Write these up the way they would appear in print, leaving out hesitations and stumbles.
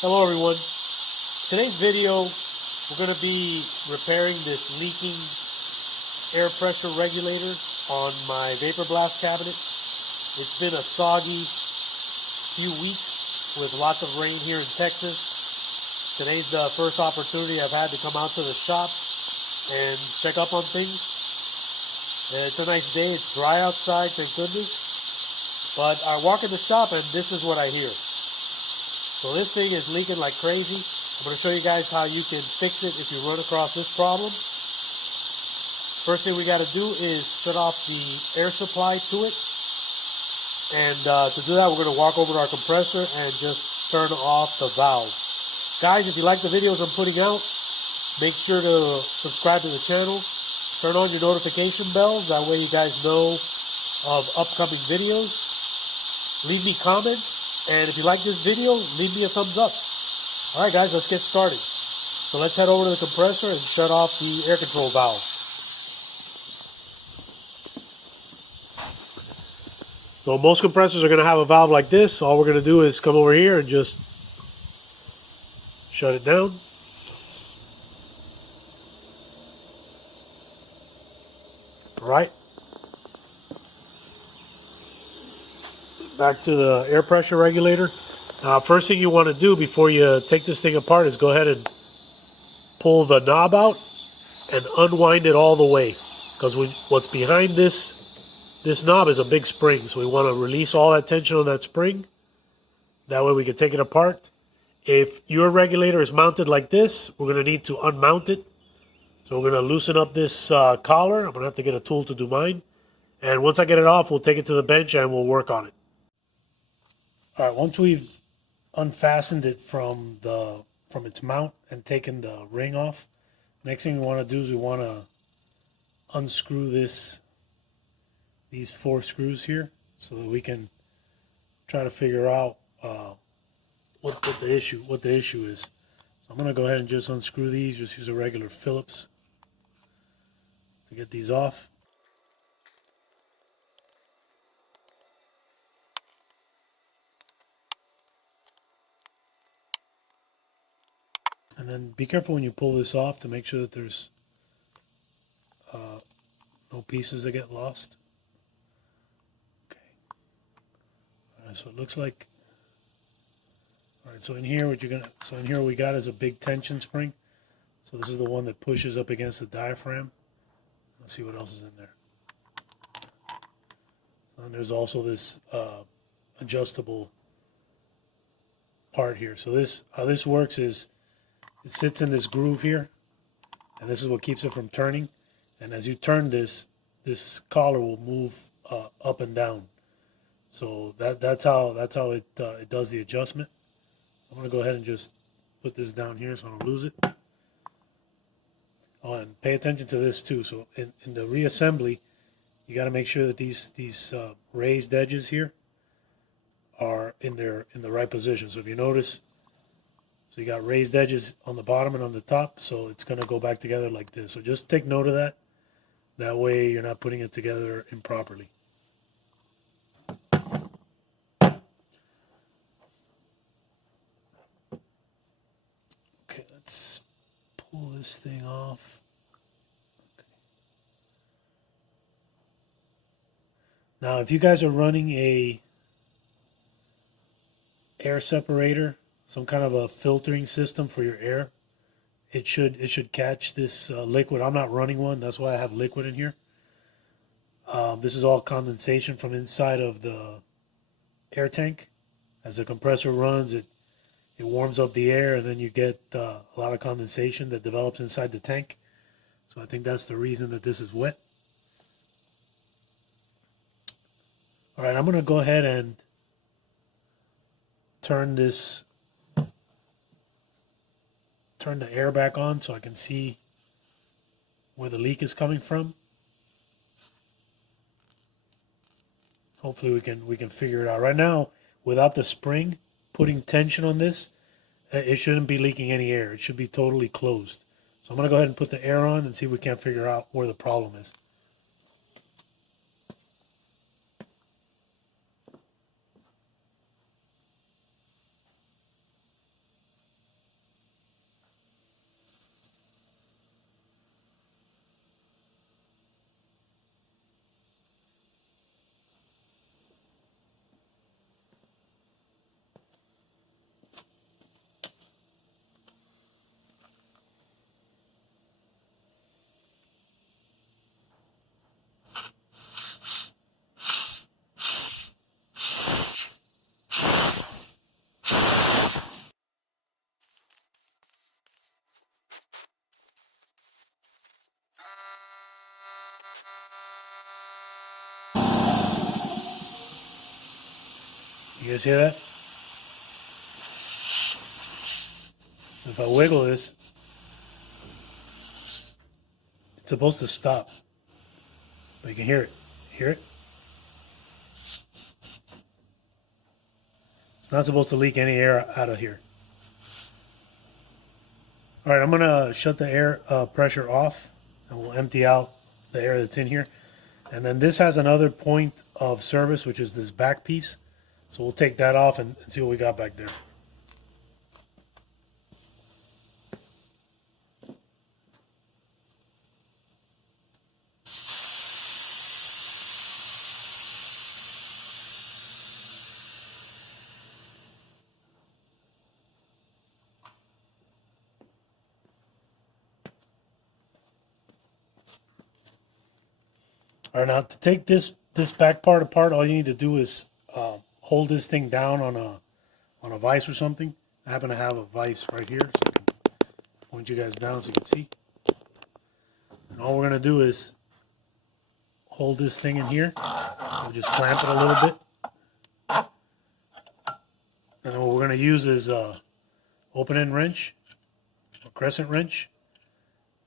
Hello everyone. Today's video we're going to be repairing this leaking air pressure regulator on my vapor blast cabinet. It's been a soggy few weeks with lots of rain here in Texas. Today's the first opportunity I've had to come out to the shop and check up on things. It's a nice day, it's dry outside, thank goodness. But I walk in the shop and this is what I hear. So this thing is leaking like crazy. I'm going to show you guys how you can fix it if you run across this problem. First thing we got to do is shut off the air supply to it. And to do that, we're going to walk over to our compressor and just turn off the valve. Guys, if you like the videos I'm putting out, make sure to subscribe to the channel. Turn on your notification bells. That way you guys know of upcoming videos. Leave me comments. And if you like this video, leave me a thumbs up. Alright guys, let's get started. So let's head over to the compressor and shut off the air control valve. So most compressors are going to have a valve like this. All we're going to do is come over here and just shut it down. Alright. Back to the air pressure regulator. First thing you want to do before you take this thing apart is go ahead and pull the knob out and unwind it all the way. Because what's behind this knob is a big spring. So we want to release all that tension on that spring. That way we can take it apart. If your regulator is mounted like this, we're going to need to unmount it. So we're going to loosen up this collar. I'm going to have to get a tool to do mine. And once I get it off, we'll take it to the bench and we'll work on it. All right, once we've unfastened it from its mount and taken the ring off, next thing we want to do is we want to unscrew these 4 screws here so that we can try to figure out what the issue is. So I'm going to go ahead and just unscrew these. Just use a regular Phillips to get these off. And then be careful when you pull this off to make sure that there's no pieces that get lost. Okay. All right, so it looks like. All right, so in here what we got is a big tension spring. So this is the one that pushes up against the diaphragm. Let's see what else is in there. So then there's also this adjustable part here. So how this works is it sits in this groove here, and this is what keeps it from turning. And as you turn this collar will move up and down. So that's how it does the adjustment. I'm going to go ahead and just put this down here so I don't lose it. Oh, and pay attention to this too. So in the reassembly, you got to make sure that these raised edges here are in the right position. So if you notice, so you got raised edges on the bottom and on the top, so it's going to go back together like this. So just take note of that. That way you're not putting it together improperly. Okay, let's pull this thing off. Okay. Now, if you guys are running a air separator, some kind of a filtering system for your air, it should catch this liquid. I'm not running one, that's why I have liquid in here. This is all condensation from inside of the air tank. As the compressor runs, it warms up the air, and then you get a lot of condensation that develops inside the tank. So I think that's the reason that this is wet. All right, I'm going to go ahead and turn the air back on so I can see where the leak is coming from. Hopefully we can figure it out. Right now, without the spring putting tension on this, it shouldn't be leaking any air. It should be totally closed. So I'm going to go ahead and put the air on and see if we can't figure out where the problem is. You guys hear that? So if I wiggle this, it's supposed to stop. But you can hear it. Hear it? It's not supposed to leak any air out of here. All right, I'm gonna shut the air pressure off, and we'll empty out the air that's in here. And then this has another point of service, which is this back piece. So we'll take that off and see what we got back there. All right, now to take this back part apart, all you need to do is hold this thing down on a vise or something. I happen to have a vise right here, so I can point you guys down so you can see. And all we're gonna do is hold this thing in here. We'll just clamp it a little bit. And then what we're gonna use is open-end wrench, a crescent wrench.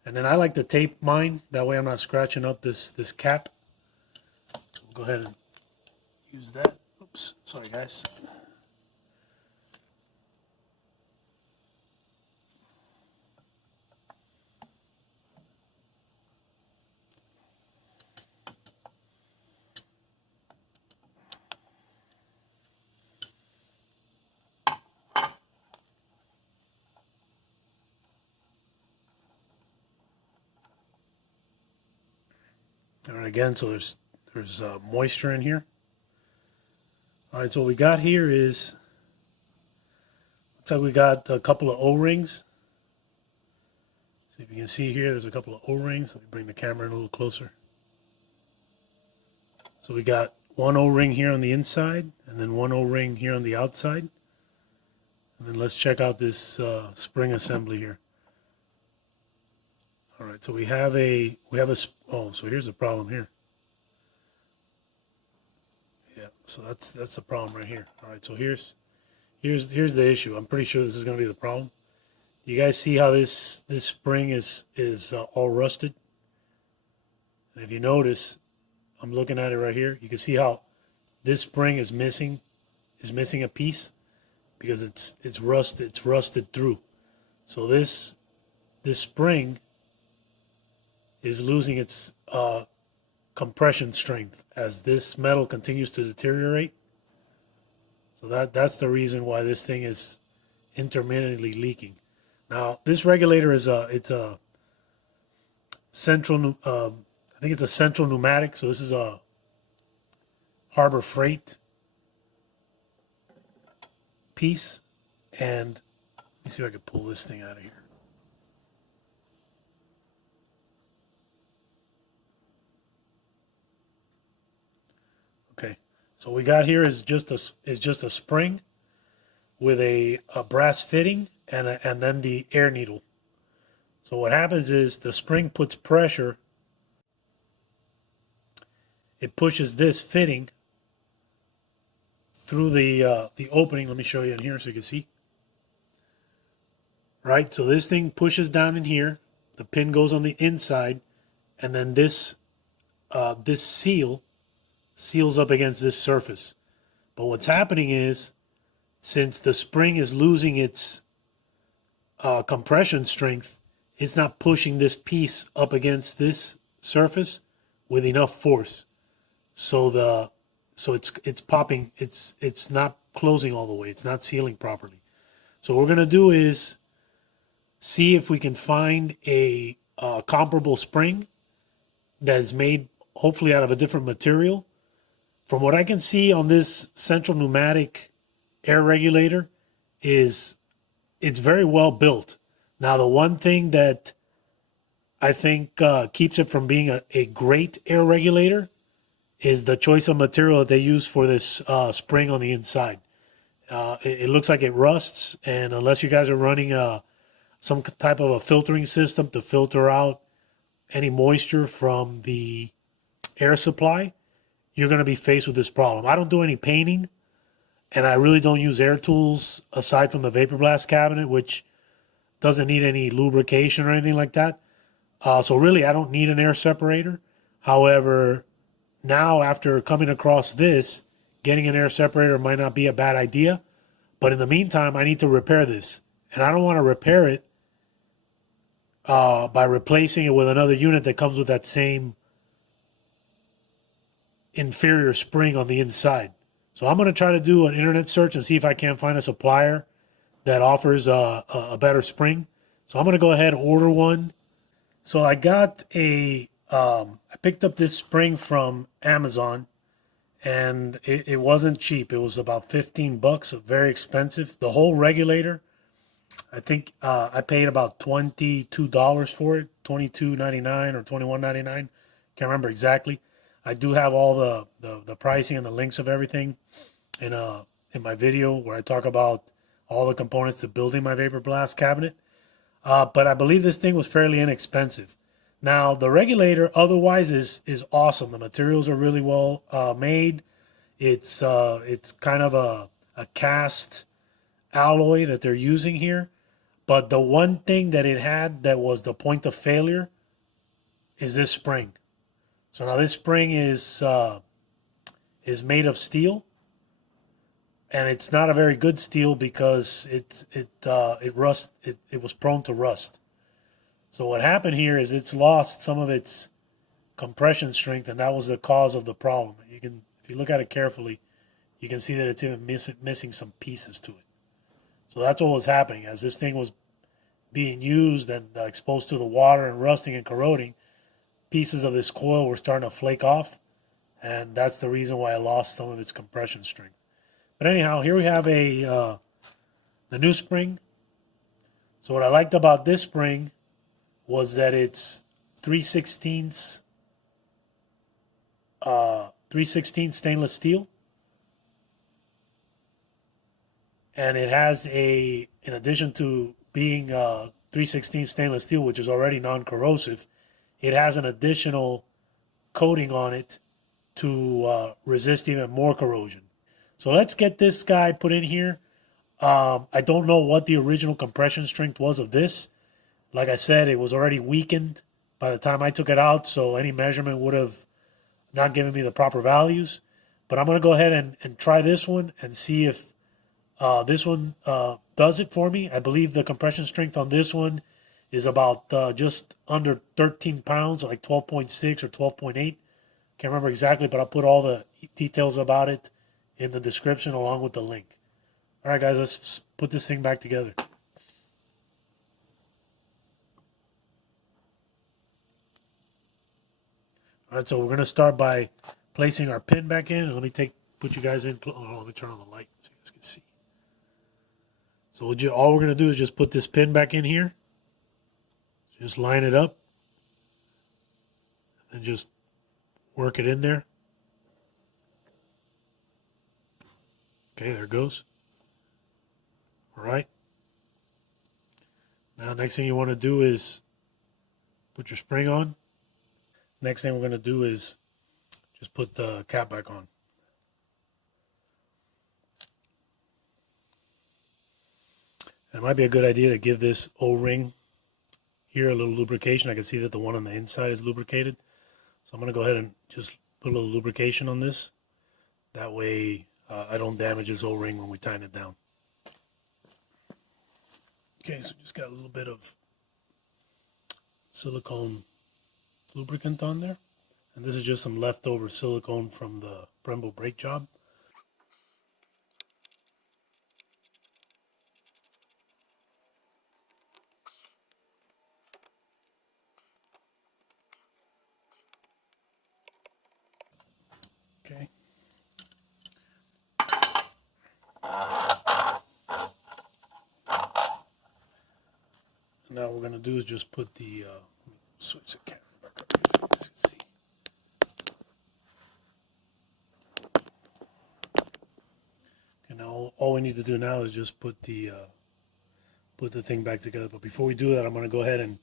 And then I like to tape mine, that way I'm not scratching up this cap. So we'll go ahead and use that. Oops, sorry guys. All right, again, so there's moisture in here. All right, so what we got here is, looks like we got a couple of O-rings. So if you can see here, there's a couple of O-rings. Let me bring the camera in a little closer. So we got one O-ring here on the inside, and then one O-ring here on the outside. And then let's check out this spring assembly here. All right, so we have a oh, so here's the problem here. Yeah, so that's the problem right here. All right, so here's the issue. I'm pretty sure this is going to be the problem. You guys see how this spring is all rusted? And if you notice, I'm looking at it right here. You can see how this spring is missing a piece because it's rusted through. So this spring is losing its compression strength as this metal continues to deteriorate. So that's the reason why this thing is intermittently leaking. Now this regulator is it's a central I think it's a central pneumatic. So this is a Harbor Freight piece, and let me see if I can pull this thing out of here. Okay, so what we got here is just a spring with a brass fitting and then the air needle. So what happens is the spring puts pressure. It pushes this fitting through the opening. Let me show you in here so you can see. Right, so this thing pushes down in here. The pin goes on the inside, and then this seals up against this surface. But what's happening is, since the spring is losing its compression strength, it's not pushing this piece up against this surface with enough force. So it's popping. It's not closing all the way. It's not sealing properly. So what we're gonna do is see if we can find a comparable spring that is made hopefully out of a different material. From what I can see on this central pneumatic air regulator is it's very well built. Now the one thing that I think keeps it from being a great air regulator is the choice of material that they use for this spring on the inside. It looks like it rusts, and unless you guys are running some type of a filtering system to filter out any moisture from the air supply, you're going to be faced with this problem. I don't do any painting, and I really don't use air tools aside from the vapor blast cabinet, which doesn't need any lubrication or anything like that. So really, I don't need an air separator. However, now after coming across this, getting an air separator might not be a bad idea. But in the meantime, I need to repair this. And I don't want to repair it by replacing it with another unit that comes with that same inferior spring on the inside. So I'm going to try to do an internet search and see if I can't find a supplier that offers a better spring. So I'm going to go ahead and order one. So I got I picked up this spring from Amazon, and it wasn't cheap. It was about 15 bucks, very expensive. The whole regulator, I think I paid about $22 for it, $22.99 or $21.99. Can't remember exactly. I do have all the pricing and the links of everything in my video where I talk about all the components to building my vapor blast cabinet. But I believe this thing was fairly inexpensive. Now, the regulator otherwise is awesome. The materials are really well made. It's kind of a cast alloy that they're using here. But the one thing that it had that was the point of failure is this spring. So now this spring is made of steel, and it's not a very good steel because it was prone to rust. So what happened here is it's lost some of its compression strength, and that was the cause of the problem. If you look at it carefully, you can see that it's even missing some pieces to it. So that's what was happening as this thing was being used and exposed to the water and rusting and corroding. Pieces of this coil were starting to flake off, and that's the reason why I lost some of its compression strength. But anyhow, here we have the new spring. So what I liked about this spring was that it's 3/16 stainless steel, and it has in addition to being 3/16 stainless steel, which is already non-corrosive, it has an additional coating on it to resist even more corrosion. So let's get this guy put in here. I don't know what the original compression strength was of this. Like I said, it was already weakened by the time I took it out, so any measurement would have not given me the proper values. But I'm going to go ahead and try this one and see if this one does it for me. I believe the compression strength on this one is about just under 13 pounds, like 12.6 or 12.8. Can't remember exactly, but I'll put all the details about it in the description along with the link. All right, guys, let's put this thing back together. All right, so we're going to start by placing our pin back in. And let me put you guys in. Oh, let me turn on the light so you guys can see. So all we're going to do is just put this pin back in here. Just line it up. And just work it in there. Okay, there it goes. All right. Now, next thing you want to do is put your spring on. Next thing we're going to do is just put the cap back on. And it might be a good idea to give this O-ring here a little lubrication. I can see that the one on the inside is lubricated. So I'm going to go ahead and just put a little lubrication on this. That way I don't damage this O-ring when we tighten it down. Okay, so just got a little bit of silicone lubricant on there, and this is just some leftover silicone from the Brembo brake job. Okay. Now what we're going to do is just put the switch the camera back up here so you guys can see. Okay, now all we need to do now is just put the thing back together. But before we do that, I'm going to go ahead and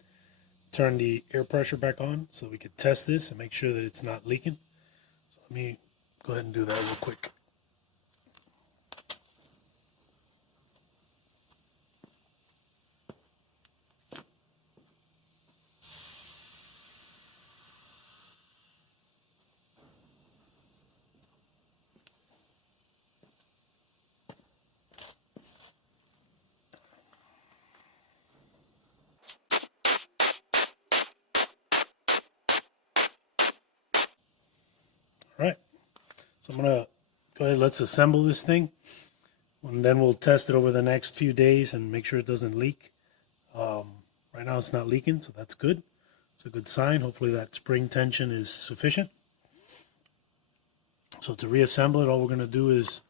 turn the air pressure back on so we can test this and make sure that it's not leaking. So let me go ahead and do that real quick. So I'm going to go ahead, let's assemble this thing, and then we'll test it over the next few days and make sure it doesn't leak. Right now it's not leaking, so that's good. It's a good sign. Hopefully that spring tension is sufficient. So to reassemble it, all we're going to do is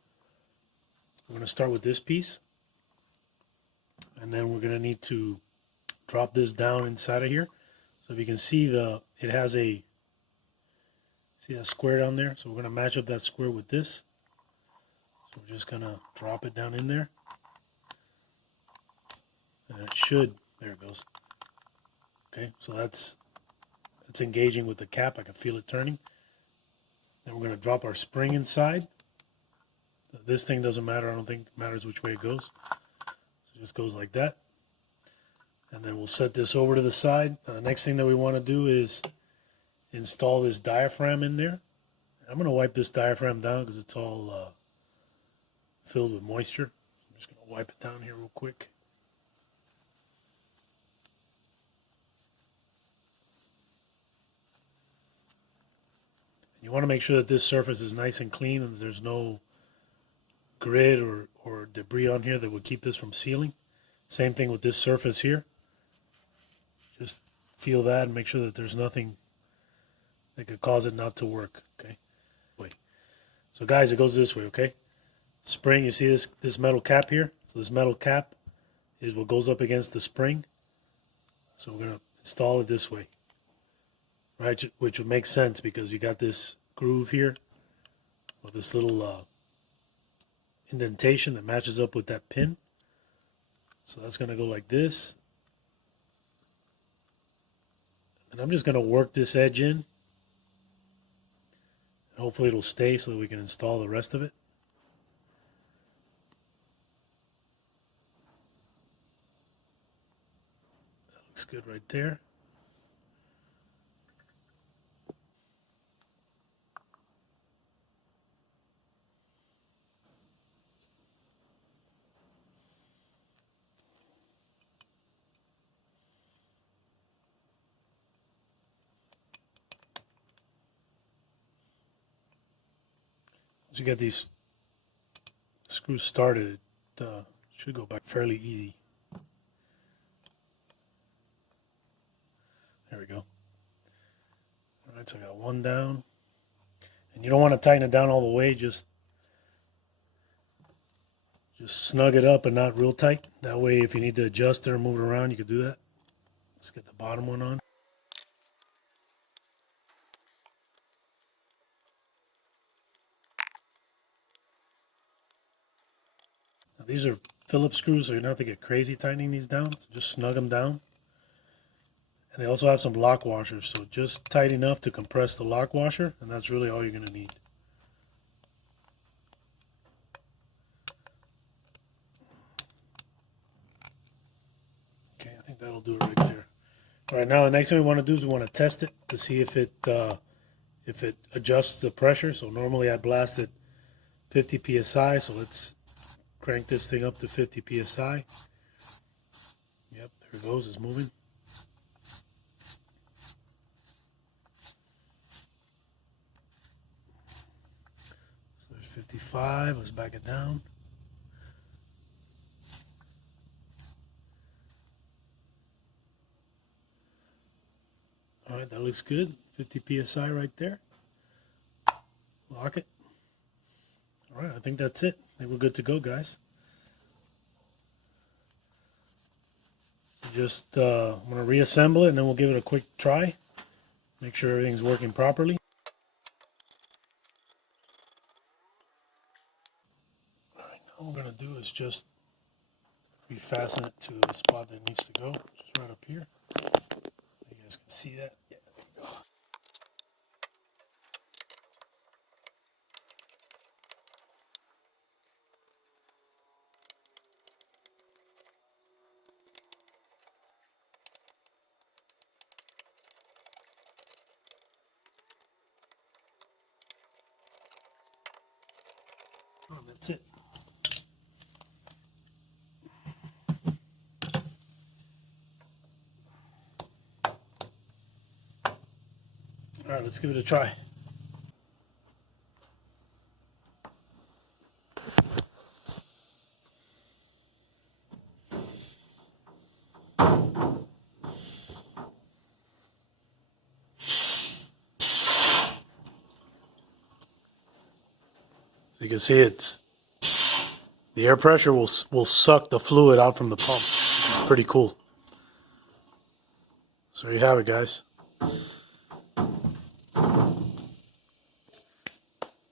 we're going to start with this piece, and then we're going to need to drop this down inside of here. So if you can see it has see that square down there? So we're going to match up that square with this. So we're just going to drop it down in there. And it should, there it goes. Okay, so that's engaging with the cap. I can feel it turning. Then we're going to drop our spring inside. This thing doesn't matter. I don't think it matters which way it goes. So it just goes like that. And then we'll set this over to the side. The next thing that we want to do is install this diaphragm in there. I'm going to wipe this diaphragm down because it's all filled with moisture. I'm just going to wipe it down here real quick. You want to make sure that this surface is nice and clean and there's no grit or debris on here that would keep this from sealing. Same thing with this surface here. Just feel that and make sure that there's nothing that could cause it not to work. Okay. Wait. So guys, it goes this way. Okay. Spring. You see this metal cap here? So this metal cap is what goes up against the spring. So we're gonna install it this way. Right, which would make sense because you got this groove here, or this little indentation that matches up with that pin. So that's going to go like this. And I'm just going to work this edge in. Hopefully it'll stay so that we can install the rest of it. That looks good right there. Once you get these screws started, it should go back fairly easy. There we go. All right, so I got one down. And you don't want to tighten it down all the way, just snug it up and not real tight. That way if you need to adjust it or move it around, you can do that. Let's get the bottom one on. Now, these are Phillips screws, so you don't have to get crazy tightening these down. So just snug them down. And they also have some lock washers, so just tight enough to compress the lock washer, and that's really all you're going to need. Okay, I think that'll do it right there. All right, now the next thing we want to do is we want to test it to see if it adjusts the pressure. So normally I blast at 50 psi, so let's crank this thing up to 50 psi. Yep, there it goes, it's moving. So there's 55, let's back it down. All right, that looks good. 50 psi right there. Lock it. All right, I think that's it. I think we're good to go, guys. Just I'm going to reassemble it, and then we'll give it a quick try. Make sure everything's working properly. All right, now what we're going to do is just refasten it to the spot that it needs to go, just right up here. You guys can see that. Yeah, there we go. Oh, that's it. All right, let's give it a try. You can see the air pressure will suck the fluid out from the pump. It's pretty cool. So there you have it, guys.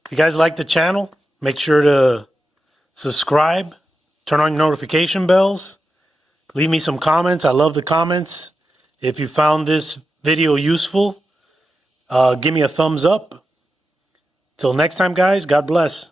If you guys like the channel, make sure to subscribe, turn on your notification bells, leave me some comments. I love the comments. If you found this video useful, give me a thumbs up. Till next time, guys, God bless.